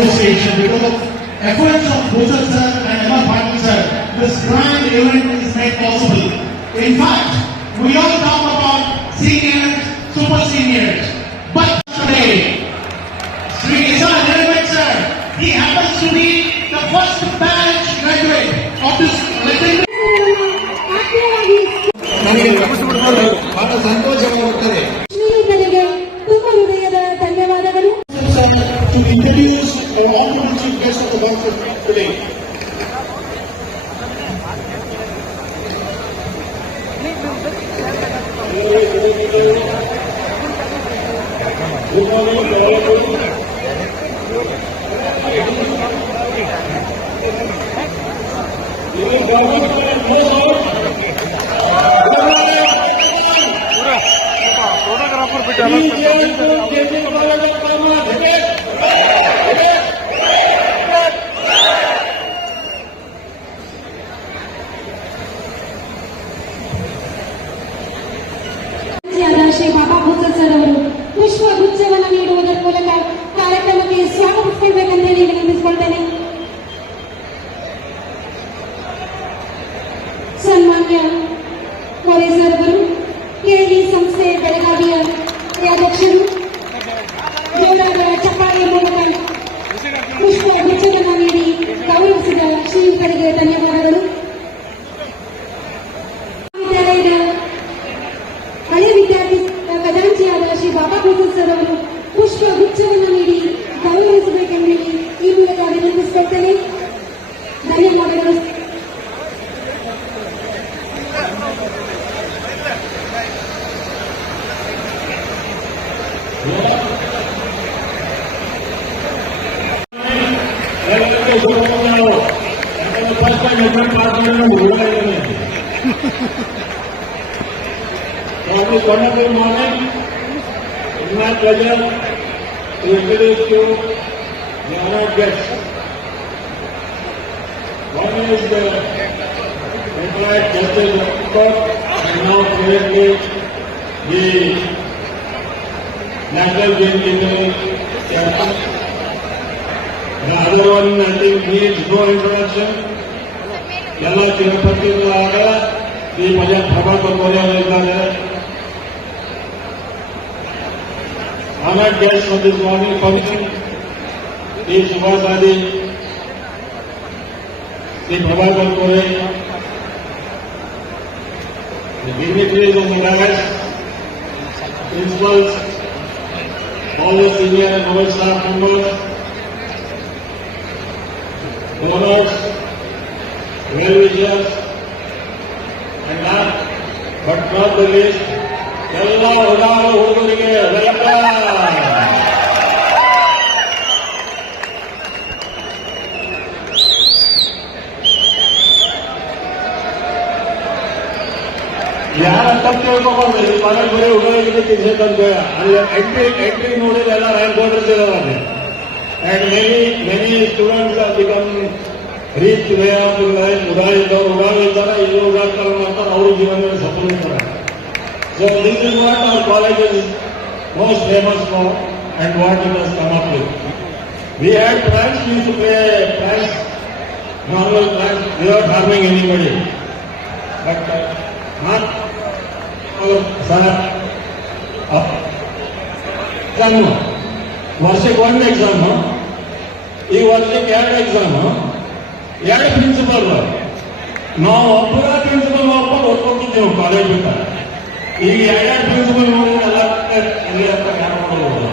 association because of efforts of Bhushan sir and Emma Patil sir, this grand event is made possible. In fact, we all talk about seniors, super seniors, but today, Sri Isar Nirvet sir, he happens to be the first batch graduate of this legendary ಆತ್ಮೀಯವಾಗಿ ನನಗೆ ಬಹಳ ಸಂತೋಷವಾಗುತ್ತದೆ ಶ್ರೀಗಳಿಗೆ ತುಂಬ ಹೃದಯದ ಧನ್ಯವಾದಗಳು I want to chief guest of the bank today. Good morning, photographer बेटा डाला ಆದ ಶ್ರೀ ಬಾಬಾ ಭೂತ ಸರ್ ಅವರು ಪುಷ್ಪ ಗುಚ್ಛವನ್ನು ನೀಡುವುದರ ಮೂಲಕ ಕಾರ್ಯಕ್ರಮಕ್ಕೆ ಸ್ವಾಗತಿಸಬೇಕಂತ ಹೇಳಿ ವಿನಂತಿಸಿಕೊಳ್ತೇನೆ পাঁচটা মেটার পাঁচ জনের ঘোরা হয়ে গেল আপনি কর্ণাকে মানেন আপনার প্রজা এগুলো কেউ জানা গেছে One is the retired Justice Officer and now currently the National Game General Chairman. The other one, I think, needs no introduction. ಎಲ್ಲ ತಿರುಪತಿಗಳಾಗ ಈ ಮಜಾ ಪ್ರಭಾಕರ್ ಇದ್ದಾರೆ honored guests of this morning function, the Subhas Adi, the Prabhakar Kore, the dignitaries of the dais, principals, all the senior and noble staff members, donors, well-wishers, and last but not the least, ಎಲ್ಲ ಹುಡುಗಾರು ಹುಡುಗರಿಗೆ welcome ಯಾರ ತಪ್ಪು ತಿಳ್ಕೊಬಾರ್ದು ಈ ಮನೆ ಬರೀ ಹುಡುಗರಿಗೆ ತಿನ್ಸಕ್ಕಂತ ಅಲ್ಲಿ entry entry ನೋಡಿದ್ರೆ ಎಲ್ಲ rank holders ಇರೋದ್ರೆ and many many students become reach way of life ಉಡಾಳ ಇದ್ದವ್ರು ಉಡಾಳ ಇದ್ದಾರೆ ಇಲ್ಲಿ ಉಡಾಳ್ತಾರೆ ಮಾಡ್ತಾರೆ ಅವ್ರ ಜೀವನದಲ್ಲಿ ಸಫಲ ಇರ್ತಾರೆ So this is what our college is most famous for and what it has come up with. We had plans, we used to play plans, normal plans without harming anybody. But uh, not our son, uh, exam ವರ್ಷಕ್ಕೆ ಒಂದು exam ಈ ವರ್ಷಕ್ಕೆ ಎರಡು exam ಎರಡು principal ನಾವು ಒಬ್ಬರ principal ಒಬ್ಬ ಒಪ್ಕೊಂಡಿದ್ದೇವೆ college ಬಿಟ್ಟ. ಈಗ ಎರಡೆರಡು ಪ್ರಿನ್ಸಿಪಲ್ ನೋಡಿದ್ರೆ ಎಲ್ಲ ಯಾರು ಮಾಡ್ಬೋದು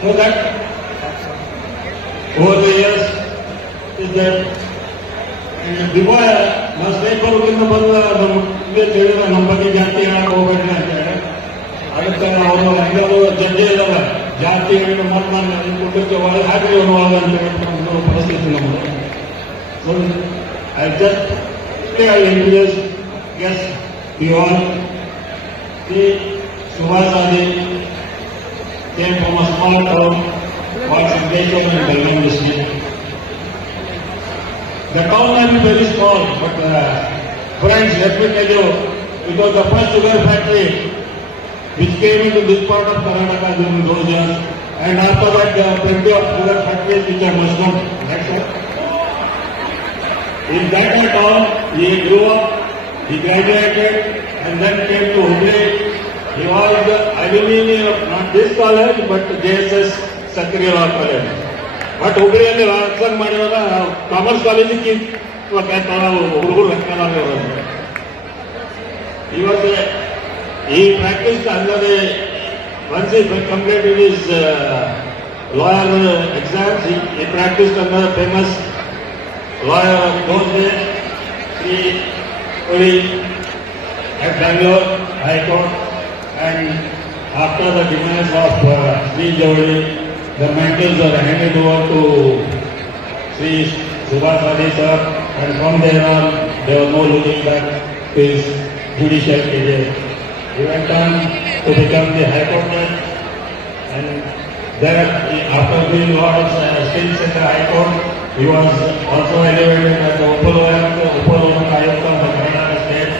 so that over the years is that before ನಾವು ಬರೋಕ್ಕಿಂತ ಬಂದ ನಮ್ಮ ಇದೇ ತಿಳಿದ ನಮ್ಮ ಬಗ್ಗೆ ಜಾತಿ ಹೇಳಕ್ ಹೋಗ್ಬೇಡ್ರಿ ಅಂತ ಹೇಳಿ. ಅದಕ್ಕೆ ಅವರು ಎಲ್ಲರೂ ಜಡ್ಜಿ ಇದಾವ ಜಾತಿ ಹೇಳಿ ಒಳಗೆ ಹಾಕಿ ಅಂತ ಪರಿಸ್ಥಿತಿ ನಮ್ಮದು Good. I just pay our engineers. Yes, we all. The Subhasadi came from a small town called Sindheshwar in Belgaum district. The town may be very small, but uh, friends, let me tell you, it was the first sugar factory which came into this part of Karnataka during those years. And after that, there are plenty of sugar factories which are much. That's In that town, he grew up, he graduated, and then came to Hubli. He was the alumni of not this college, but JSS Sakri Law College. But ಹುಬ್ಳಿಯಲ್ಲಿ Rajasthan ಮಾಡಿದಾಗ commerce ಕಾಲೇಜಿಗೆ ಹುಡುಗರು ಲೆಕ್ಕನಾಗ He was a, he practiced under the, once he completed his uh, lawyer exams, he, he practiced under the famous lawyer days, Sri Uri at Bangalore High Court. And after the demise of uh, Sri the mantles were handed over to Sri Subhash Adi sir, and from there on, there was no looking back to his judicial career. He went on to become the High Court judge, and there, after being uh, still in the High Court, he was also elevated as the Upalayakta Ayukta of Karnataka state.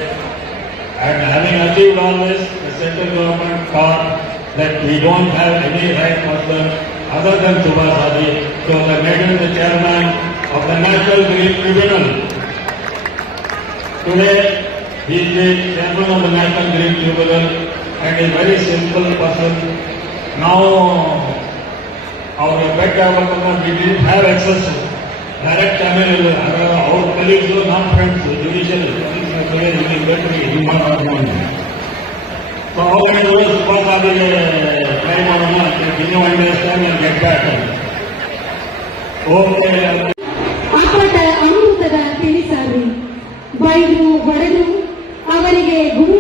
And having achieved all this, the central government thought that we don't have any right person other than Subhash Adi, so they made him the chairman of the National Green Tribunal. Today, he is the chairman of the National Green Tribunal and a very simple person. Now, our bed development, we didn't have access to direct ಆಮೇಲೆ ಅವ್ರ colleagues ನಮ್ಮ friends division ಇಲ್ಲಿ ಬೇಟ್ರಿ try ಮಾಡೋಣ ಅಮೃತದ ತಿಳಿಸಾರಿ. ಬೈದು ಹೊಡೆದು ಅವರಿಗೆ ಗುರು